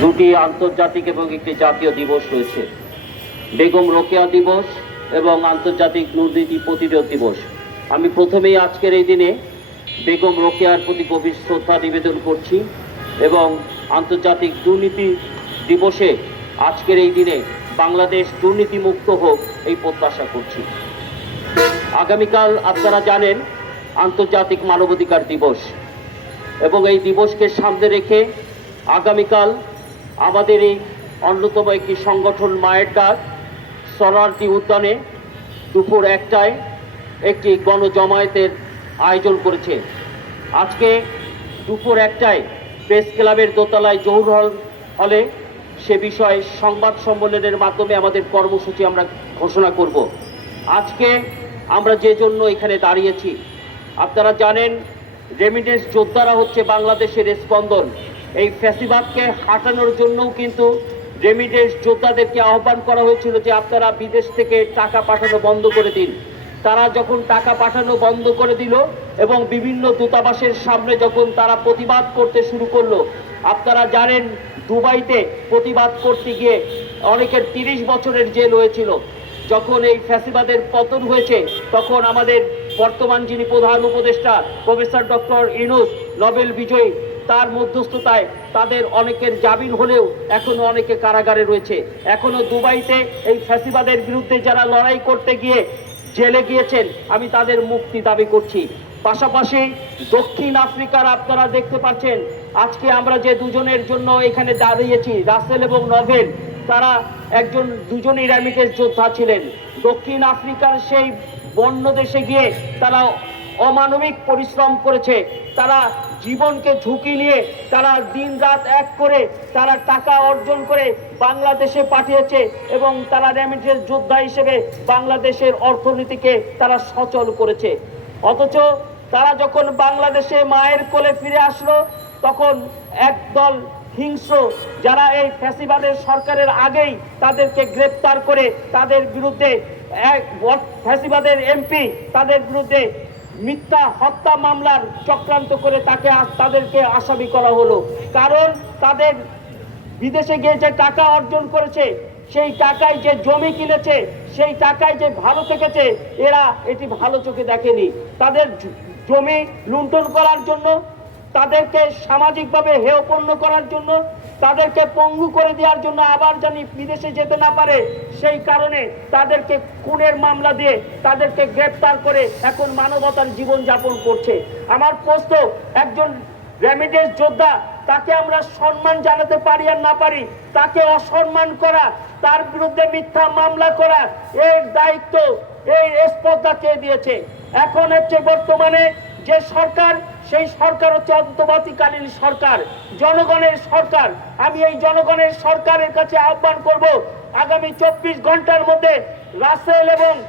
দুটি আন্তর্জাতিক এবং একটি জাতীয় দিবস রয়েছে। বেগম রোকেয়া দিবস এবং আন্তর্জাতিক দুর্নীতি প্রতিরোধ দিবস। আমি প্রথমেই আজকের এই দিনে বেগম রোকেয়ার প্রতি গভীর শ্রদ্ধা নিবেদন করছি এবং আন্তর্জাতিক দুর্নীতি দিবসে আজকের এই দিনে বাংলাদেশ দুর্নীতিমুক্ত হোক এই প্রত্যাশা করছি। আগামীকাল আপনারা জানেন আন্তর্জাতিক মানবাধিকার দিবস এবং এই দিবসকে সামনে রেখে আগামীকাল আমাদের এই অন্যতম একটি সংগঠন মায়ের ডাক সরারটি উদ্যানে দুপুর একটায় একটি গণজমায়েতের আয়োজন করেছে। আজকে দুপুর একটায় প্রেস ক্লাবের দোতলায় জহুর হল হলে সে বিষয়ে সংবাদ সম্মেলনের মাধ্যমে আমাদের কর্মসূচি আমরা ঘোষণা করব। আজকে আমরা যে জন্য এখানে দাঁড়িয়েছি, আপনারা জানেন রেমিডেন্স যোদ্ধারা হচ্ছে বাংলাদেশের স্পন্দন। এই ফ্যাসিবাদকে হাঁটানোর জন্যও কিন্তু রেমিডেন্স যোদ্ধাদেরকে আহ্বান করা হয়েছিল যে আপনারা বিদেশ থেকে টাকা পাঠানো বন্ধ করে দিন। তারা যখন টাকা পাঠানো বন্ধ করে দিল এবং বিভিন্ন দূতাবাসের সামনে যখন তারা প্রতিবাদ করতে শুরু করল, আপনারা জানেন দুবাইতে প্রতিবাদ করতে গিয়ে অনেকের তিরিশ বছরের জেল হয়েছিল। যখন এই ফ্যাসিবাদের পতন হয়েছে, তখন আমাদের বর্তমান যিনি প্রধান উপদেষ্টা, প্রফেসর ডক্টর ইনুস নোবেল বিজয়ী, তার মধ্যস্থতায় তাদের অনেকের জামিন হলেও এখনও অনেকে কারাগারে রয়েছে। এখনও দুবাইতে এই ফ্যাসিবাদের বিরুদ্ধে যারা লড়াই করতে গিয়ে জেলে গিয়েছেন, আমি তাদের মুক্তি দাবি করছি। পাশাপাশি দক্ষিণ আফ্রিকার আপনারা দেখতে পাচ্ছেন, আজকে আমরা যে দুজনের জন্য এখানে দাঁড়িয়েছি, রাসেল এবং নভেল, তারা একজন দুজনই র্যামিটেজ যোদ্ধা ছিলেন। দক্ষিণ আফ্রিকার সেই বন্য দেশে গিয়ে তারা অমানবিক পরিশ্রম করেছে। তারা জীবনকে ঝুঁকি নিয়ে তারা দিন রাত এক করে তারা টাকা অর্জন করে বাংলাদেশে পাঠিয়েছে এবং তারা র্যামিটেজ যোদ্ধা হিসেবে বাংলাদেশের অর্থনীতিকে তারা সচল করেছে। অথচ তারা যখন বাংলাদেশে মায়ের কোলে ফিরে আসলো, তখন একদল হিংস্র যারা এই ফ্যাসিবাদের সরকারের আগেই তাদেরকে গ্রেপ্তার করে তাদের বিরুদ্ধে ফ্যাসিবাদের এমপি তাদের বিরুদ্ধে মিথ্যা হত্যা মামলার চক্রান্ত করে তাকে তাদেরকে আসামি করা হলো। কারণ তাদের বিদেশে গিয়ে যে টাকা অর্জন করেছে, সেই টাকায় যে জমি কিনেছে, সেই টাকায় যে ভালো থেকেছে, এরা এটি ভালো চোখে দেখেনি। তাদের জমি লুণ্ঠন করার জন্য, তাদেরকে সামাজিকভাবে হেয়পন্ন করার জন্য তাদেরকে পঙ্গু করে দেওয়ার জন্য আবার জানি বিদেশে যেতে না পারে, সেই কারণে তাদেরকে খুনের মামলা দিয়ে তাদেরকে গ্রেপ্তার করে এখন মানবতার জীবন যাপন করছে। আমার প্রশ্ন, একজন রেমিডেন্স যোদ্ধা, তাকে আমরা সম্মান জানাতে পারি আর না পারি? তাকে অসম্মান করা, তার বিরুদ্ধে মিথ্যা মামলা করা, এর দায়িত্ব, এই স্পর্ধা কে দিয়েছে? এখন হচ্ছে বর্তমানে যে সরকার সেই সরকার হচ্ছে অন্তর্বর্তীকালীন সরকার, জনগণের সরকার। আমি এই জনগণের সরকারের কাছে আহ্বান করব, আগামী চব্বিশ ঘণ্টার মধ্যে রাসেল এবং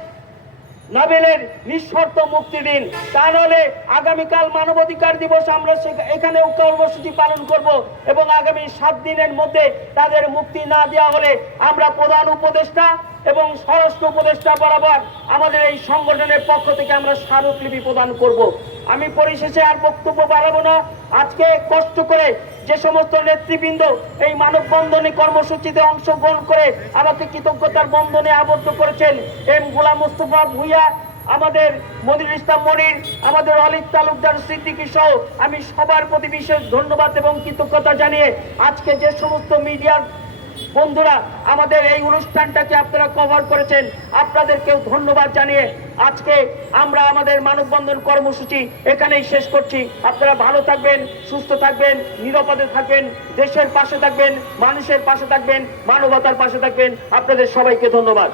নোবেলের নিঃশর্ত মুক্তি দিন। তা নাহলে আগামীকাল মানবাধিকার দিবস আমরা সে- এখানে কর্মসূচি পালন করব এবং আগামী সাত দিনের মধ্যে তাদের মুক্তি না দেওয়া হলে আমরা প্রধান উপদেষ্টা এবং স্বরাষ্ট্র উপদেষ্টা বরাবর আমাদের এই সংগঠনের পক্ষ থেকে আমরা স্মারকলিপি প্রদান করব। আমি পরিশেষে আর বক্তব্য বাড়াবো না। আজকে কষ্ট করে যে সমস্ত নেতৃবৃন্দ এই মানববন্ধনে কর্মসূচিতে অংশগ্রহণ করে আমাকে কৃতজ্ঞতার বন্ধনে আবদ্ধ করেছেন এম গোলাম মুস্তফা ভুইয়া, আমাদের মনির ইসলাম মনির, আমাদের অলিক তালুকদার সিদ্দিকী সহ আমি সবার প্রতি বিশেষ ধন্যবাদ এবং কৃতজ্ঞতা জানিয়ে আজকে যে সমস্ত মিডিয়ার বন্ধুরা, আমাদের এই অনুষ্ঠানটাকে আপনারা কভার করেছেন। আপনাদেরকেও ধন্যবাদ জানিয়ে আজকে আমরা আমাদের মানববন্ধন কর্মসূচি এখানেই শেষ করছি। আপনারা ভালো থাকবেন, সুস্থ থাকবেন, নিরাপদে থাকবেন, দেশের পাশে থাকবেন, মানুষের পাশে থাকবেন, মানবতার পাশে থাকবেন। আপনাদের সবাইকে ধন্যবাদ।